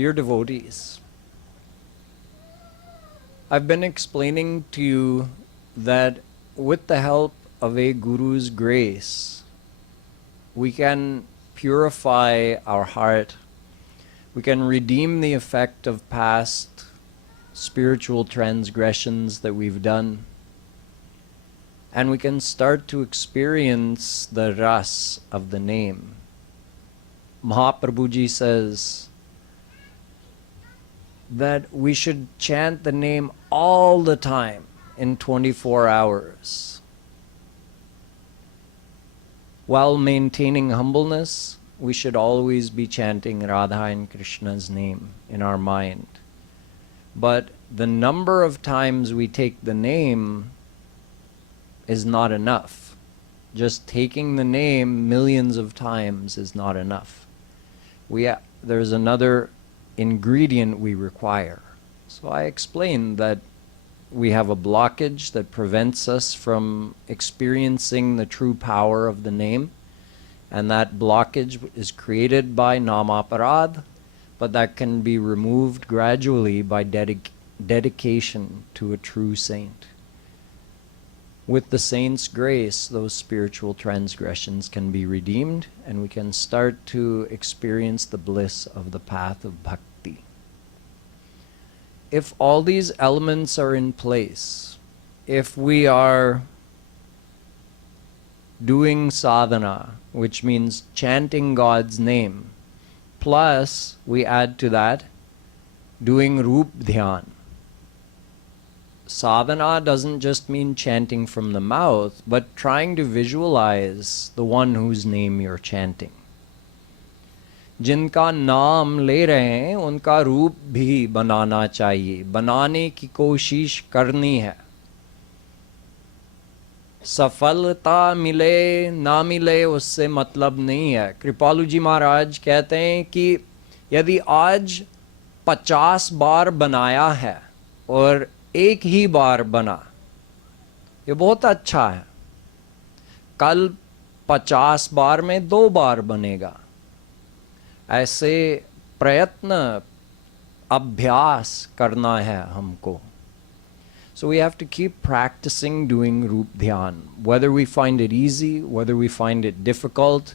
Dear devotees, I've been explaining to you that with the help of a Guru's grace, we can purify our heart, we can redeem the effect of past spiritual transgressions that we've done, and we can start to experience the ras of the name. Mahaprabhuji says that we should chant the name all the time in 24 hours. While maintaining humbleness, we should always be chanting Radha and Krishna's name in our mind. But the number of times we take the name is not enough. Just taking the name millions of times is not enough. There's another ingredient we require. So I explained that we have a blockage that prevents us from experiencing the true power of the name, and that blockage is created by namaparad, but that can be removed gradually by dedication to a true saint. With the saint's grace, those spiritual transgressions can be redeemed, and we can start to experience the bliss of the path of bhakti. If all these elements are in place, if we are doing sadhana, which means chanting God's name, plus we add to that doing rup dhyan. Sadhana doesn't just mean chanting from the mouth, but trying to visualize the one whose name you're chanting. जिनका नाम ले रहे हैं उनका रूप भी बनाना चाहिए, बनाने की कोशिश करनी है. सफलता मिले ना मिले उससे मतलब नहीं है. कृपालु जी महाराज कहते हैं कि यदि आज 50 बार बनाया है और एक ही बार बना, ये बहुत अच्छा है. कल 50 बार में 2 बार बनेगा. ऐसे प्रयत्न अभ्यास करना है हमको. So we have to keep practicing doing Rup Dhyan. Whether we find it easy, whether we find it difficult,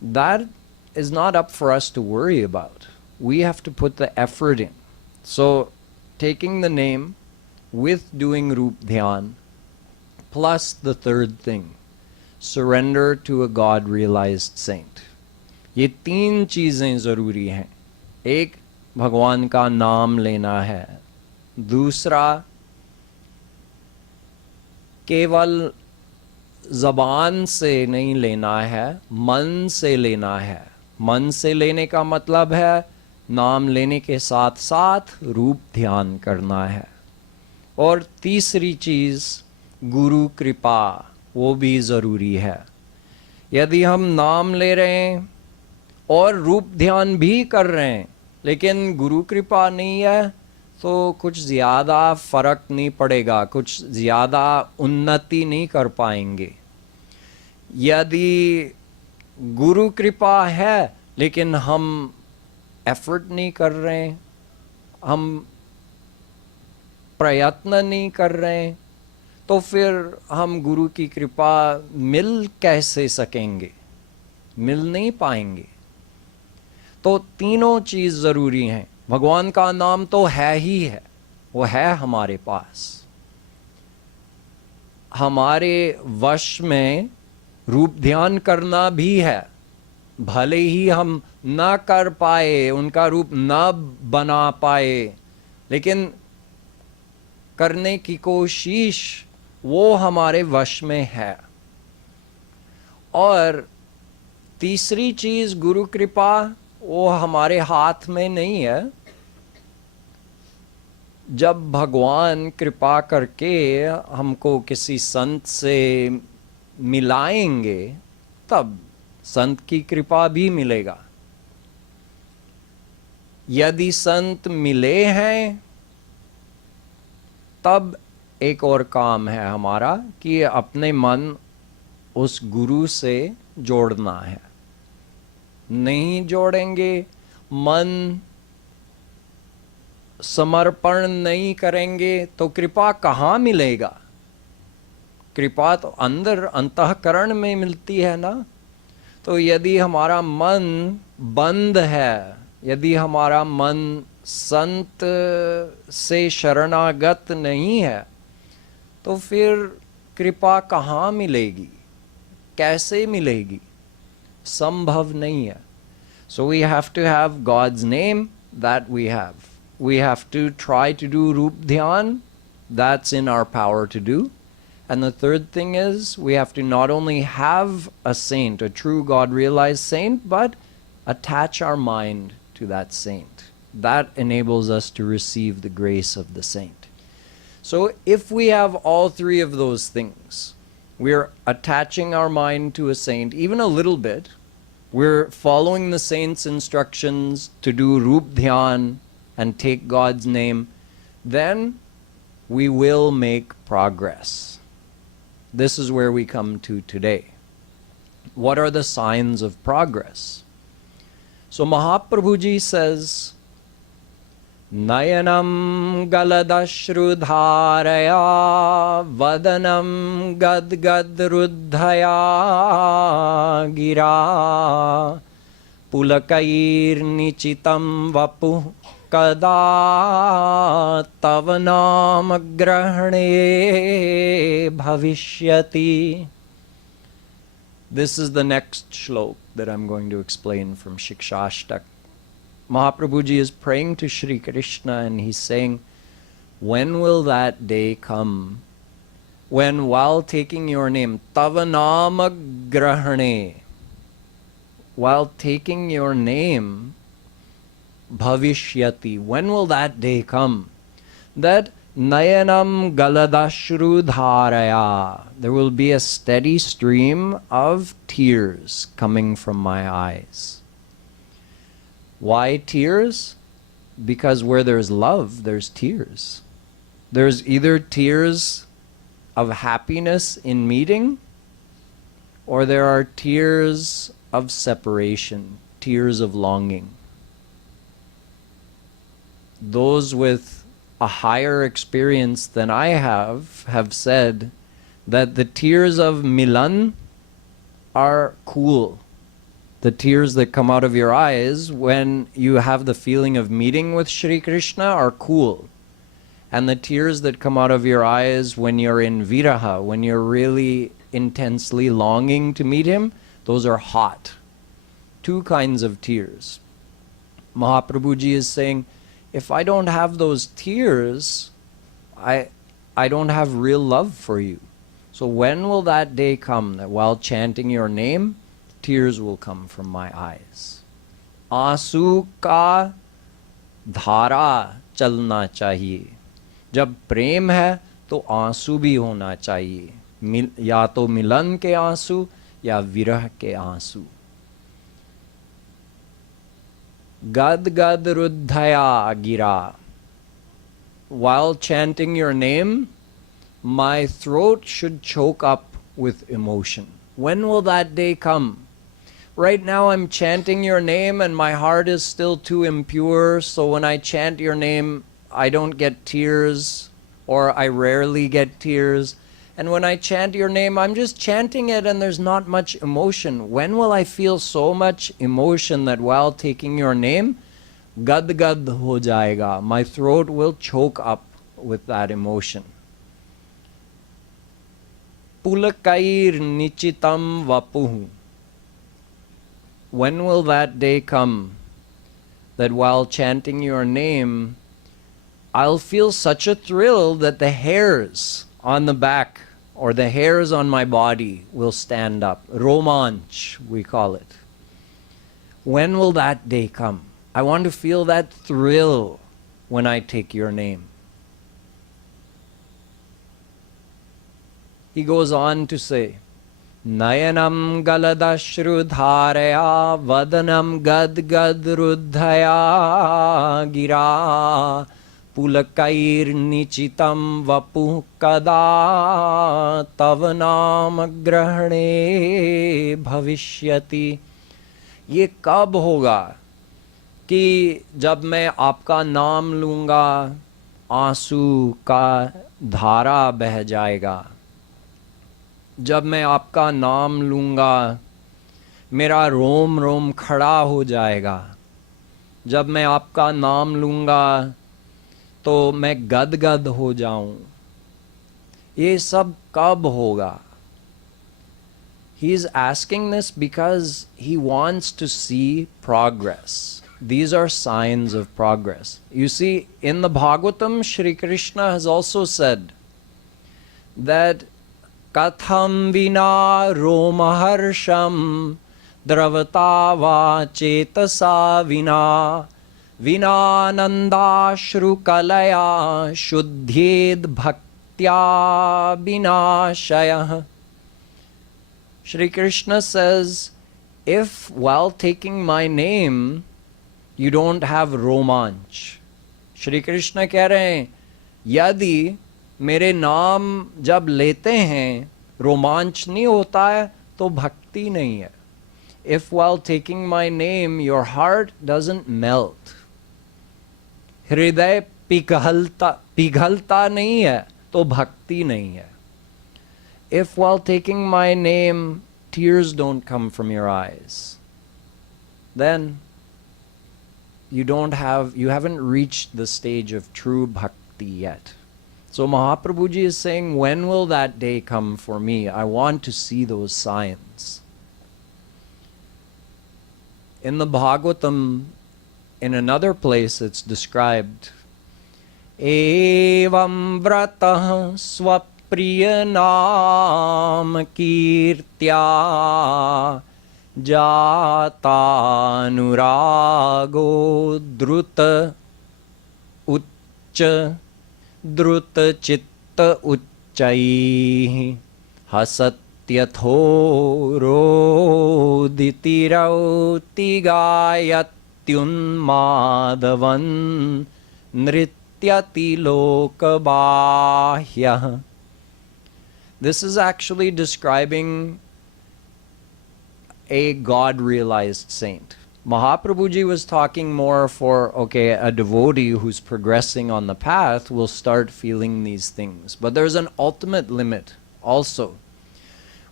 that is not up for us to worry about. We have to put the effort in. So taking the name with doing Rup Dhyan, plus the third thing, surrender to a God-realized saint. ये 3 चीजें जरूरी हैं. एक, भगवान का नाम लेना है. दूसरा, केवल जबान से नहीं लेना है, मन से लेना है. मन से लेने का मतलब है नाम लेने के साथ साथ रूप ध्यान करना है. और तीसरी चीज, गुरु कृपा, वो भी जरूरी है. यदि हम नाम ले रहे हैं और रूप ध्यान भी कर रहे हैं लेकिन गुरु कृपा नहीं है, तो कुछ ज़्यादा फर्क नहीं पड़ेगा, कुछ ज़्यादा उन्नति नहीं कर पाएंगे. यदि गुरु कृपा है लेकिन हम एफर्ट नहीं कर रहे हैं, हम प्रयत्न नहीं कर रहे हैं, तो फिर हम गुरु की कृपा मिल कैसे सकेंगे? मिल नहीं पाएंगे. तो तीनों चीज जरूरी हैं. भगवान का नाम तो है ही है, वो है हमारे पास. हमारे वश में रूप ध्यान करना भी है. भले ही हम न कर पाए, उनका रूप न बना पाए, लेकिन करने की कोशिश वो हमारे वश में है. और तीसरी चीज, गुरु कृपा, वो हमारे हाथ में नहीं है. जब भगवान कृपा करके हमको किसी संत से मिलाएंगे तब संत की कृपा भी मिलेगा. यदि संत मिले हैं तब एक और काम है हमारा कि अपने मन उस गुरु से जोड़ना है. नहीं जोड़ेंगे, मन समर्पण नहीं करेंगे तो कृपा कहाँ मिलेगा? कृपा तो अंदर अंतःकरण में मिलती है ना। तो यदि हमारा मन बंद है, यदि हमारा मन संत से शरणागत नहीं है, तो फिर कृपा कहाँ मिलेगी, कैसे मिलेगी? संभव नहीं है. So we have to have God's name, that we have. We have to try to do Roop Dhyan, that's in our power to do. And the third thing is, we have to not only have a saint, a true God-realized saint, but attach our mind to that saint. That enables us to receive the grace of the saint. So if we have all three of those things, we're attaching our mind to a saint, even a little bit, we're following the saint's instructions to do Roop Dhyan and take God's name, then we will make progress. This is where we come to today. What are the signs of progress? So Mahaprabhuji says, Nayanam galadashrudharaya vadanam gadgadruddhaya gira pulakair nichitam vapu kada tavanam grahane bhavishyati. This is the next shlok that I'm going to explain from Shikchashtak. Mahaprabhuji is praying to Shri Krishna and he's saying, when will that day come when while taking your name, Tavanama Grahane, while taking your name, Bhavishyati, when will that day come that Nayanam Galadashru Dharaya, there will be a steady stream of tears coming from my eyes. Why tears? Because where there's love, there's tears. There's either tears of happiness in meeting, or there are tears of separation, tears of longing. Those with a higher experience than I have said that the tears of Milan are cool. The tears that come out of your eyes when you have the feeling of meeting with Shri Krishna are cool. And the tears that come out of your eyes when you're in viraha, when you're really intensely longing to meet him, those are hot. Two kinds of tears. Mahaprabhuji is saying, if I don't have those tears, I don't have real love for you. So when will that day come that while chanting your name, tears will come from my eyes? आंसू का धारा चलना चाहिए. जब प्रेम है तो आंसू भी होना चाहिए, या तो मिलन के आंसू या विरह के आंसू. गद गद रुद्धया गिरा. While chanting your name, my throat should choke up with emotion. When will that day come? Right now I'm chanting your name and my heart is still too impure, so when I chant your name, I don't get tears, or I rarely get tears. And when I chant your name, I'm just chanting it and there's not much emotion. When will I feel so much emotion that while taking your name, gad gad ho jayega, my throat will choke up with that emotion. Pulakair nichitam vapuhu. When will that day come that while chanting your name, I'll feel such a thrill that the hairs on the back or the hairs on my body will stand up. Romanch, we call it. When will that day come? I want to feel that thrill when I take your name. He goes on to say, Nayanam galadashru dharaya vadanam gad gad ruddhaya gira pulakair nichitam vapu kada tavanam grahane bhavishyati. ये कब होगा कि जब मैं आपका नाम लूँगा आंसू का धारा बह जाएगा, जब मैं आपका नाम लूँगा मेरा रोम रोम खड़ा हो जाएगा, जब मैं आपका नाम लूँगा तो मैं गदगद हो जाऊं। ये सब कब होगा? He is asking this because he wants to see progress. These are signs of progress. You see, in the Bhagavatam, Shri Krishna has also said that Katham vina romaharsham dravata va chetasa vina vinanandashru kalaya shuddhed bhaktya vinashayah. Shri Krishna says, if while taking my name you don't have romanch, Shri Krishna कह रहे हैं यदि मेरे नाम जब लेते हैं रोमांच नहीं होता है तो भक्ति नहीं है. If while taking my name your heart doesn't melt, हृदय पिघलता नहीं है तो भक्ति नहीं है. If while taking my name tears don't come from your eyes, then you haven't reached the stage of true bhakti yet. So Mahaprabhuji is saying, when will that day come for me? I want to see those signs. In the Bhagavatam, in another place it's described, Evam vratah swap प्रिय नाम कीर्त्या जातानुरागो द्रुत उच्च द्रुत चित्त उच्चैः हसत्यथो रोदितिरौति गायत्युन्मादवन् नृत्यति लोकबाह्यः. This is actually describing a God-realized saint. Mahaprabhuji was talking more for, a devotee who's progressing on the path will start feeling these things. But there's an ultimate limit also.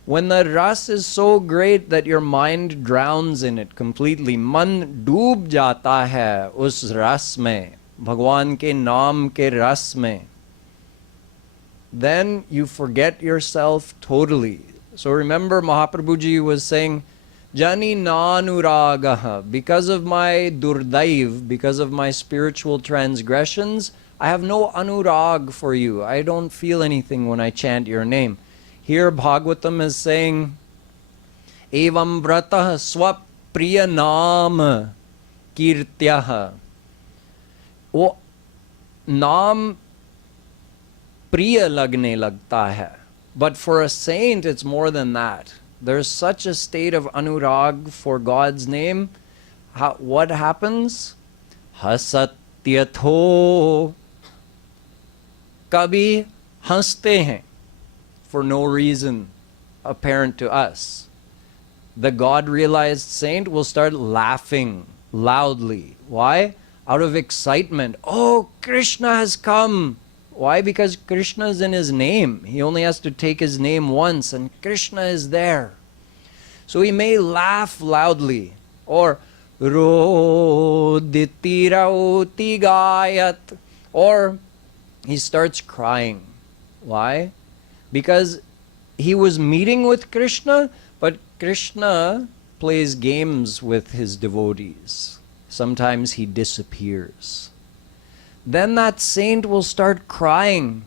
When the ras is so great that your mind drowns in it completely, man डूब जाता है उस रस में, भगवान के नाम के रस में, then you forget yourself totally. So remember Mahaprabhuji was saying, Jani nanuragaha, because of my durdaiv, because of my spiritual transgressions, I have no anurag for you. I don't feel anything when I chant your name. Here Bhagavatam is saying, Evam vratah swapriya naam kirtyaha. वो नाम प्रिय लगने लगता है. But for a saint, it's more than that. There's such a state of anurag for God's name. What happens? Hasatyatho. Kabhi हंसते हैं for no reason apparent to us. The God-realized saint will start laughing loudly. Why? Out of excitement. Oh, Krishna has come. Why? Because Krishna is in his name. He only has to take his name once and Krishna is there. So he may laugh loudly. Or Roditi gayat. Or he starts crying. Why? Because he was meeting with Krishna, but Krishna plays games with his devotees. Sometimes he disappears. Then that saint will start crying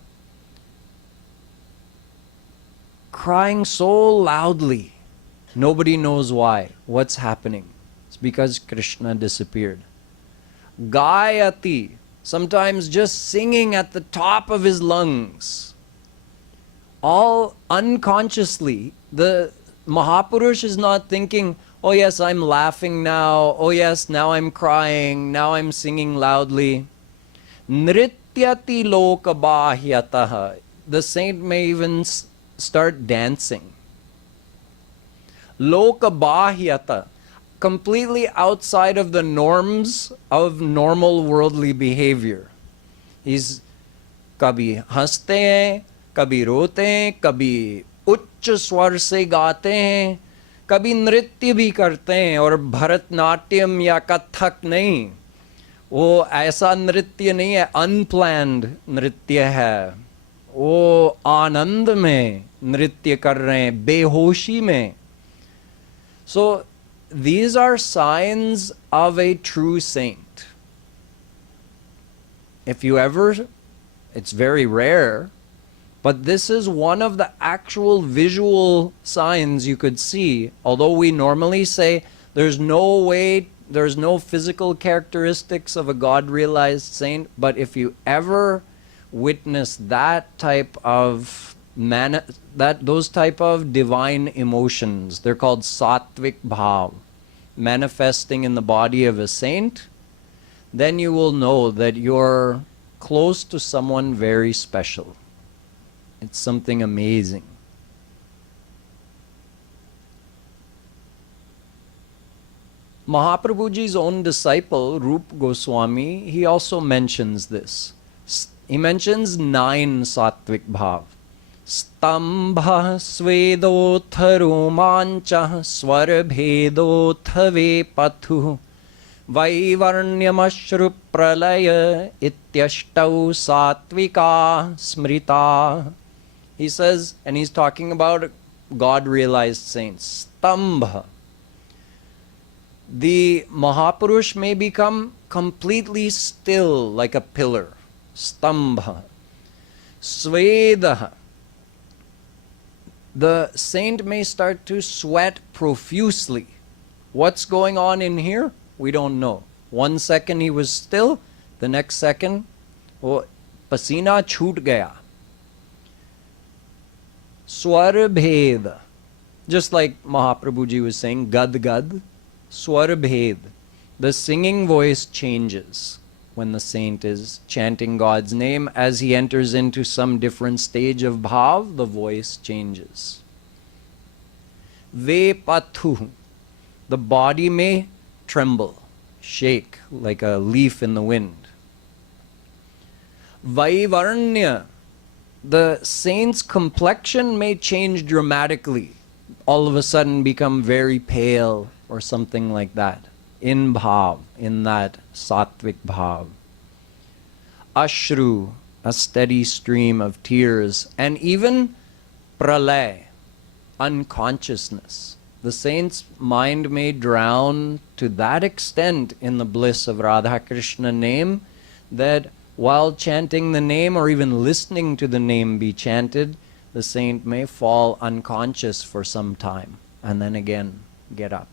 so loudly. Nobody knows why. What's happening? It's because Krishna disappeared. Gayati, sometimes just singing at the top of his lungs. All unconsciously. The Mahapurush is not thinking, oh yes, I'm laughing now. Oh yes, now I'm crying. Now I'm singing loudly. Nrityati lokabahyataha. The saint may even start dancing. Lokabahyata. completely outside of the norms of normal worldly behavior. He's कभी हंसते हैं, कभी रोते हैं, कभी उच्च स्वर से गाते हैं, कभी नृत्य भी करते हैं, और भरतनाट्यम या कथक नहीं, वो ऐसा नृत्य नहीं है, अनप्लैन्ड नृत्य है, वो आनंद में नृत्य कर रहे हैं, बेहोशी में. So these are signs of a true saint. If you ever, it's very rare, but this is one of the actual visual signs you could see. Although we normally say there's no way, there's no physical characteristics of a God-realized saint, but if you ever witness that type of those type of divine emotions, they're called sattvic bhav, manifesting in the body of a saint, then you will know that you're close to someone very special. It's something amazing. Mahaprabhuji's own disciple, Rup Goswami, he also mentions this. He mentions 9 sattvic bhav. Stambha svedotha romancha swarabhedotha vepathu vaivarnyamashru pralaya ityashtau satvika smrita. He says, and he's talking about God-realized saints, Stambha. The Mahapurush may become completely still like a pillar. Stambha. Svedaha. The saint may start to sweat profusely. What's going on in here? We don't know. 1 second he was still, the next second, oh, pasina chhoot gaya. Swar bhed. Just like Mahaprabhuji was saying, gad gad. Swar bhed. The singing voice changes when the saint is chanting God's name. As he enters into some different stage of bhav, the voice changes. Vepathu. The body may tremble, shake like a leaf in the wind. Vaivarnya. The saint's complexion may change dramatically, all of a sudden become very pale or something like that, in bhav, in that sattvic bhav. Ashru, a steady stream of tears, and even pralay, unconsciousness. The saint's mind may drown to that extent in the bliss of Radha Krishna name that while chanting the name or even listening to the name be chanted, the saint may fall unconscious for some time and then again get up.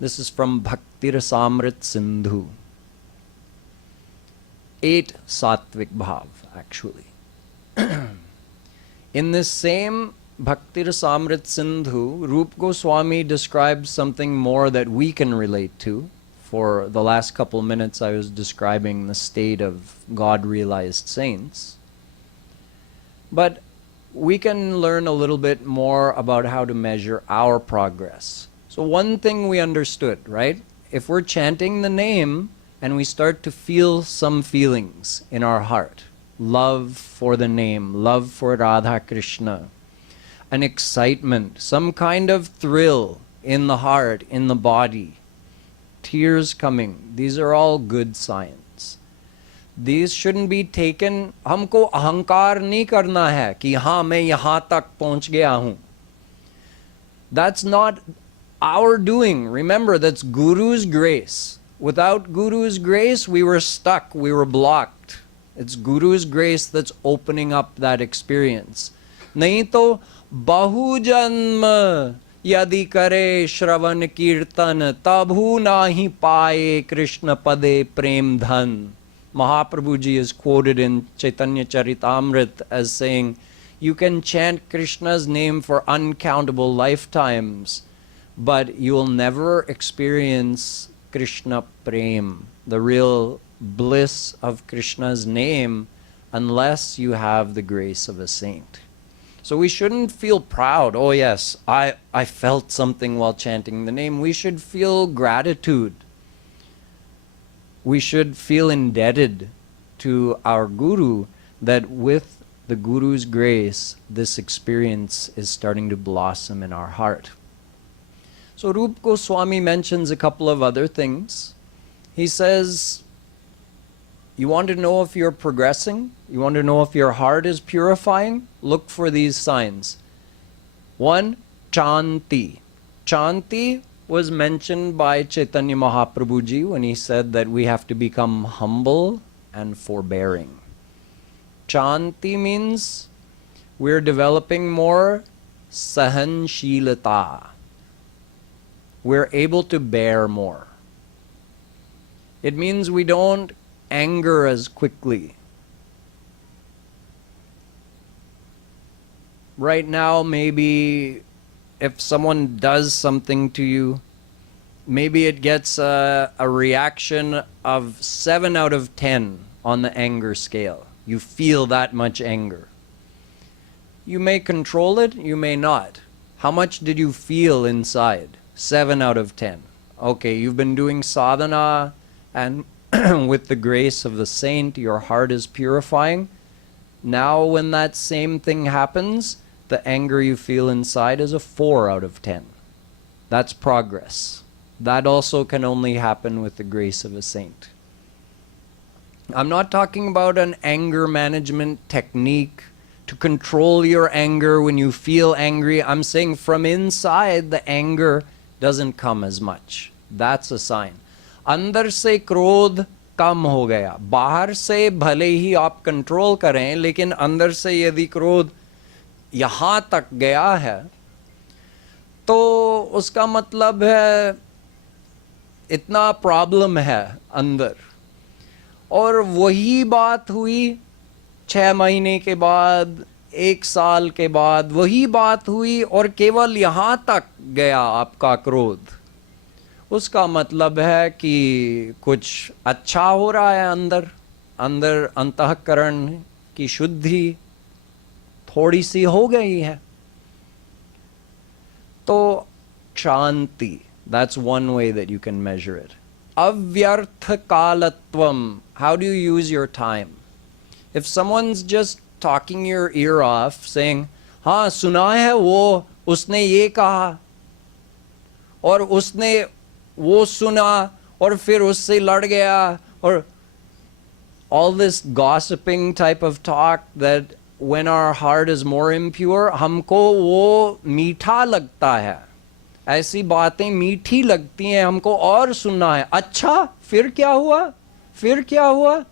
This is from Bhakti Rasamrit Sindhu. 8 sattvic bhav, actually. In this same Bhakti Rasamrit Sindhu, Rup Goswami describes something more that we can relate to. For the last couple minutes I was describing the state of God-realized saints. But we can learn a little bit more about how to measure our progress. So one thing we understood, right? If we're chanting the name and we start to feel some feelings in our heart, love for the name, love for Radha Krishna, an excitement, some kind of thrill in the heart, in the body, tears coming, these are all good signs. These shouldn't be taken, हमको अहंकार नहीं करना है कि हाँ मैं यहाँ तक पहुँच गया हूँ. That's not our doing. Remember, that's Guru's grace. Without Guru's grace, we were stuck, we were blocked. It's Guru's grace that's opening up that experience. नहीं तो बहु जन्म यदि करे श्रवण कीर्तन तबहु नाही पाए कृष्ण पदे प्रेम धन. Mahaprabhuji is quoted in Chaitanya Charitamrita as saying, you can chant Krishna's name for uncountable lifetimes, but you will never experience Krishna Prem, the real bliss of Krishna's name, unless you have the grace of a saint. So we shouldn't feel proud. Oh yes, I felt something while chanting the name. We should feel gratitude. We should feel indebted to our Guru that with the Guru's grace, this experience is starting to blossom in our heart. So Rupa Goswami mentions a couple of other things. He says, you want to know if you're progressing? You want to know if your heart is purifying? Look for these signs. One, Chanti. Chanti was mentioned by Chaitanya Mahaprabhu ji when he said that we have to become humble and forbearing. Chanti means we're developing more sahanshilata. We're able to bear more. It means we don't anger as quickly. Right now, maybe if someone does something to you, maybe it gets a reaction of 7 out of 10 on the anger scale. You feel that much anger. You may control it, you may not. How much did you feel inside? 7 out of 10. Okay, you've been doing sadhana, and with the grace of the saint, your heart is purifying. Now when that same thing happens, the anger you feel inside is a 4 out of 10. That's progress. That also can only happen with the grace of a saint. I'm not talking about an anger management technique to control your anger when you feel angry. I'm saying from inside the anger doesn't come as much. That's a sign. अंदर से क्रोध कम हो गया. बाहर से भले ही आप control करें, लेकिन अंदर से यदि क्रोध यहाँ तक गया है, तो उसका मतलब है इतना प्रॉब्लम है अंदर. और वही बात हुई 6 महीने के बाद, 1 साल के बाद, वही बात हुई और केवल यहाँ तक गया आपका क्रोध. उसका मतलब है कि कुछ अच्छा हो रहा है अंदर. अंदर अंतःकरण की शुद्धि थोड़ी सी हो गई है. तो शांति, that's one way that you can measure it. Avyartha kalatvam, how do you use your time? If someone's just talking your ear off, saying, हाँ सुना है वो उसने ये कहा और उसने वो सुना और फिर उससे लड़ गया, or all this gossiping type of talk that when our heart is more impure, हमको वो मीठा लगता है. ऐसी बातें मीठी लगती हैं, हमको और सुनना है. अच्छा फिर क्या हुआ, फिर क्या हुआ?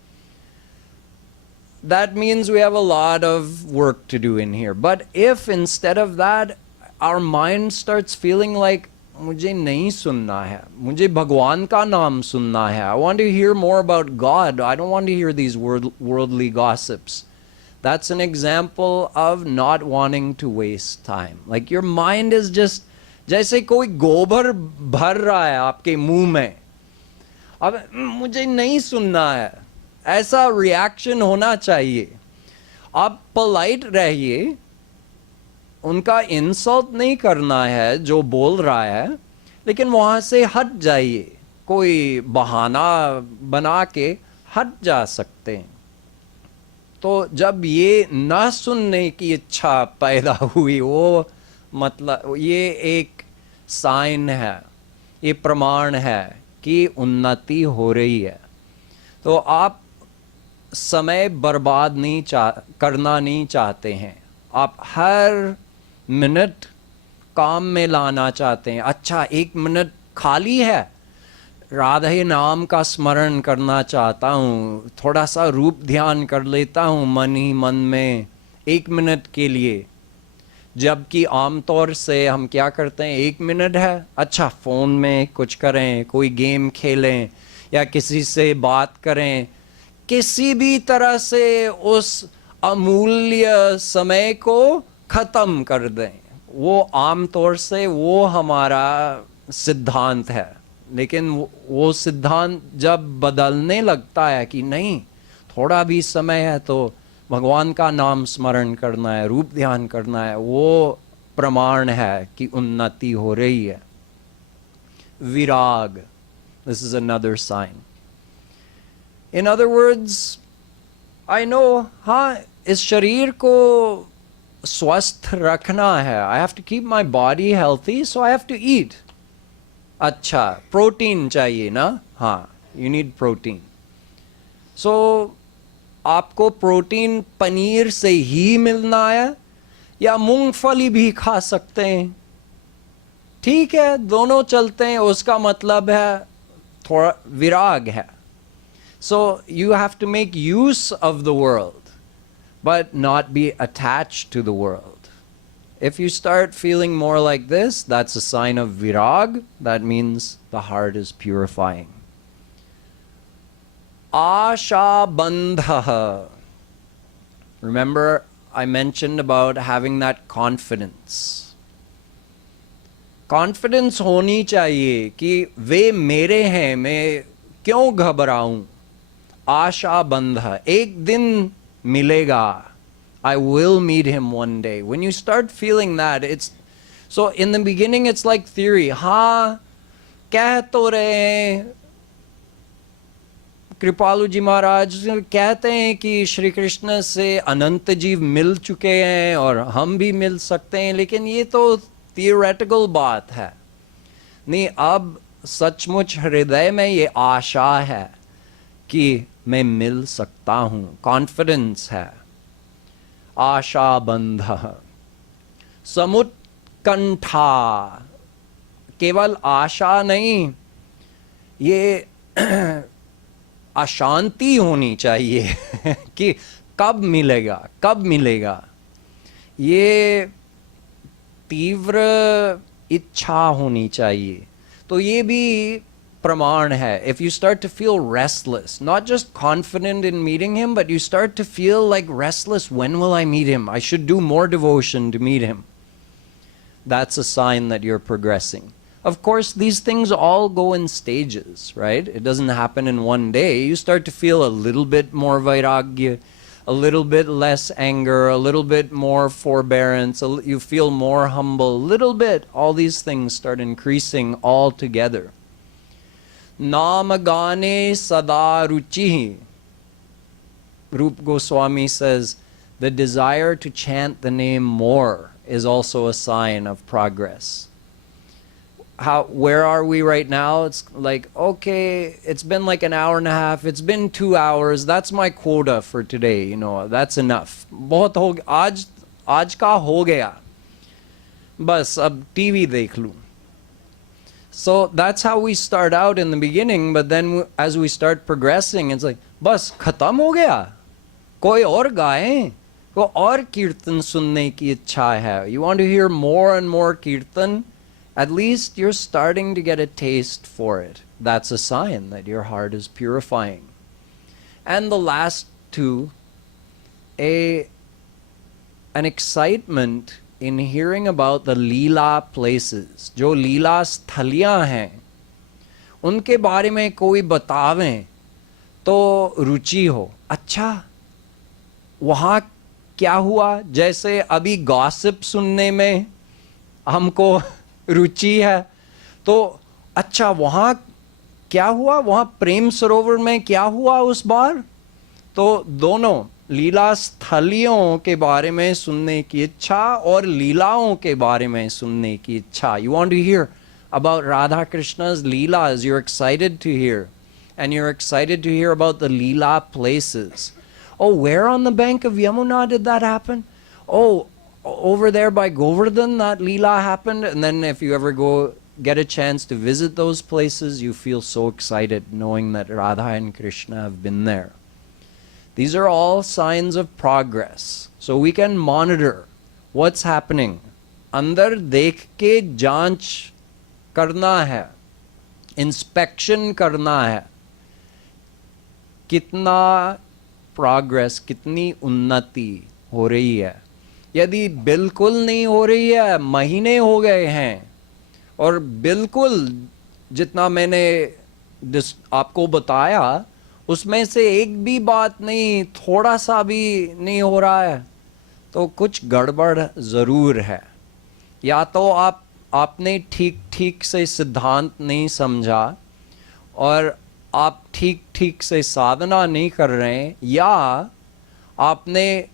That means we have a lot of work to do in here. But if instead of that our mind starts feeling like मुझे नहीं सुनना है, मुझे भगवान का नाम सुनना है, I want to hear more about God, I don't want to hear these worldly gossips, that's an example of not wanting to waste time. Like your mind is just जैसे कोई गोबर भर रहा है आपके मुंह में, अब मुझे नहीं सुनना है, ऐसा रिएक्शन होना चाहिए. आप पोलाइट रहिए, उनका इंसल्ट नहीं करना है जो बोल रहा है, लेकिन वहाँ से हट जाइए. कोई बहाना बना के हट जा सकते हैं. तो जब ये ना सुनने की इच्छा पैदा हुई, वो मतलब ये एक साइन है, ये प्रमाण है कि उन्नति हो रही है. तो आप समय बर्बाद करना नहीं चाहते हैं, आप हर मिनट काम में लाना चाहते हैं. अच्छा 1 मिनट खाली है, राधे नाम का स्मरण करना चाहता हूँ, थोड़ा सा रूप ध्यान कर लेता हूँ मन ही मन में 1 मिनट के लिए. जबकि आमतौर से हम क्या करते हैं, 1 मिनट है, अच्छा फ़ोन में कुछ करें, कोई गेम खेलें या किसी से बात करें, किसी भी तरह से उस अमूल्य समय को ख़त्म कर दें. वो आमतौर से वो हमारा सिद्धांत है. लेकिन वो सिद्धांत जब बदलने लगता है कि नहीं, थोड़ा भी समय है तो भगवान का नाम स्मरण करना है, रूप ध्यान करना है, वो प्रमाण है कि उन्नति हो रही है. विराग, this is another sign. In other words, I know, हाँ, इस शरीर को स्वस्थ रखना है. I have to keep my body healthy, so I have to eat. अच्छा, प्रोटीन चाहिए ना? हाँ, you need protein. So, आपको प्रोटीन पनीर से ही मिलना है या मूंगफली भी खा सकते हैं? ठीक है, दोनों चलते हैं, उसका मतलब है थोड़ा विराग है. So you have to make use of the world, but not be attached to the world. If you start feeling more like this, that's a sign of virag. That means the heart is purifying. Asha bandha. Remember, I mentioned about having that confidence. Confidence होनी चाहिए कि वे मेरे हैं, मैं क्यों घबराऊं. आशा बंधा, एक दिन मिलेगा. I will meet him one day. When you start feeling that, it's so in the beginning it's like theory. हाँ, कह तो रहे हैं, कृपालु जी महाराज कहते हैं कि श्री कृष्ण से अनंत जीव मिल चुके हैं और हम भी मिल सकते हैं, लेकिन ये तो थियोरेटिकल बात है. नहीं, अब सचमुच हृदय में ये आशा है कि मैं मिल सकता हूं. कॉन्फिडेंस है. आशा बंध. समुत्कंठा, केवल आशा नहीं, ये अशांति होनी चाहिए कि कब मिलेगा, कब मिलेगा. ये तीव्र इच्छा होनी चाहिए. तो ये भी praman hai. If you start to feel restless, not just confident in meeting him, but you start to feel like restless, when will I meet him? I should do more devotion to meet him. That's a sign that you're progressing. Of course, these things all go in stages, right? It doesn't happen in one day. You start to feel a little bit more vairagya, a little bit less anger, a little bit more forbearance, you feel more humble, a little bit. All these things start increasing all together. Namagane sada ruchi. Rup Goswami says, the desire to chant the name more is also a sign of progress. Where are we right now? It's like, okay, it's been like an hour and a half, it's been 2 hours, that's my quota for today, you know, that's enough. बहुत हो आज का हो गया, बस अब TV देख लूं. So that's how we start out in the beginning, but then as we start progressing, it's like, बस खत्म हो गया, कोई और गाए, कोई और कीर्तन सुनने की इच्छा है. You want to hear more and more kirtan? At least you're starting to get a taste for it. That's a sign that your heart is purifying. And the last two, an excitement in hearing about the leela places. जो लीला स्थलियां हैं, उनके बारे में कोई बतावें तो रुचि हो. अच्छा, वहाँ क्या हुआ? जैसे अभी गॉसिप सुनने में हमको रुचि है, तो अच्छा वहाँ क्या हुआ, वहाँ प्रेम सरोवर में क्या हुआ उस बार. तो दोनों लीला स्थलियों के बारे में सुनने की इच्छा और लीलाओं के बारे में सुनने की इच्छा. You want to hear about Radha Krishna's leelas, you're excited to hear, and you're excited to hear about the leela places. Oh, where on the bank of Yamuna did that happen? Oh, over there by Govardhan, that leela happened. And then if you ever go get a chance to visit those places, you feel so excited knowing that Radha and Krishna have been there. These are all signs of progress. So we can monitor what's happening. Andar dekh ke jaanch karna hai, inspection karna hai. Kitna progress, kitni unnati ho rahi hai. यदि बिल्कुल नहीं हो रही है, महीने हो गए हैं, और बिल्कुल जितना मैंने आपको बताया उसमें से एक भी बात नहीं, थोड़ा सा भी नहीं हो रहा है, तो कुछ गड़बड़ ज़रूर है। या तो आपने ठीक ठीक से सिद्धांत नहीं समझा, और आप ठीक ठीक से साधना नहीं कर रहे हैं, या आपने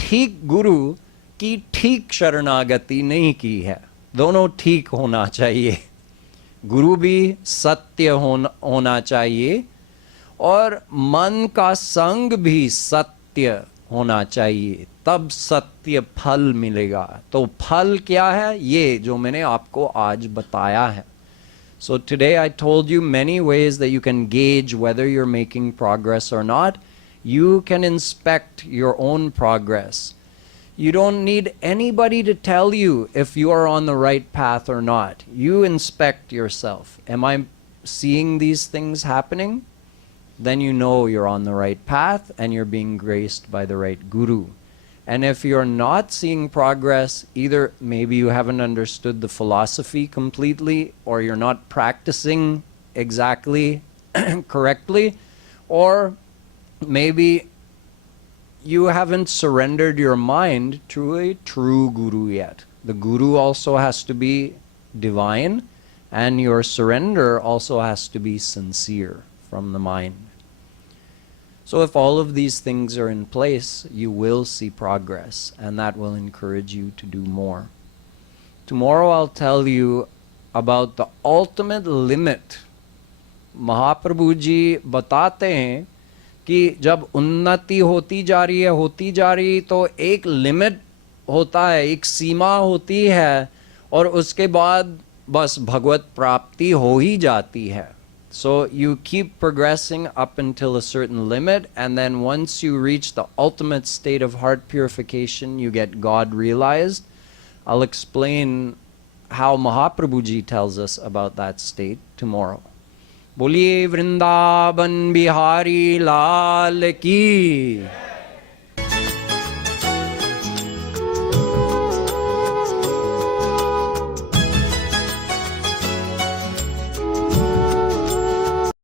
ठीक गुरु की ठीक शरणागति नहीं की है। दोनों ठीक होना चाहिए। गुरु भी सत्य होना चाहिए, और मन का संग भी सत्य होना चाहिए, तब सत्य फल मिलेगा। तो फल क्या है? ये जो मैंने आपको आज बताया है। So today I told you many ways that you can gauge whether you're making progress or not. You can inspect your own progress. You don't need anybody to tell you if you are on the right path or not. You inspect yourself. Am I seeing these things happening? Then you know you're on the right path and you're being graced by the right guru. And if you're not seeing progress, either maybe you haven't understood the philosophy completely, or you're not practicing exactly correctly, or maybe you haven't surrendered your mind to a true guru yet. The guru also has to be divine, and your surrender also has to be sincere from the mind. So if all of these things are in place, you will see progress, and that will encourage you to do more. Tomorrow I'll tell you about the ultimate limit. Mahaprabhu ji बताते हैं कि जब उन्नति होती जा रही तो एक लिमिट होता है, एक सीमा होती है, और उसके बाद बस भगवत प्राप्ति हो ही जाती है. So you keep progressing up until a certain limit, and then once you reach the ultimate state of heart purification, you get God realized. I'll explain how Mahaprabhu ji tells us about that state tomorrow. Boliye Vrindavan Bihari Lal ki.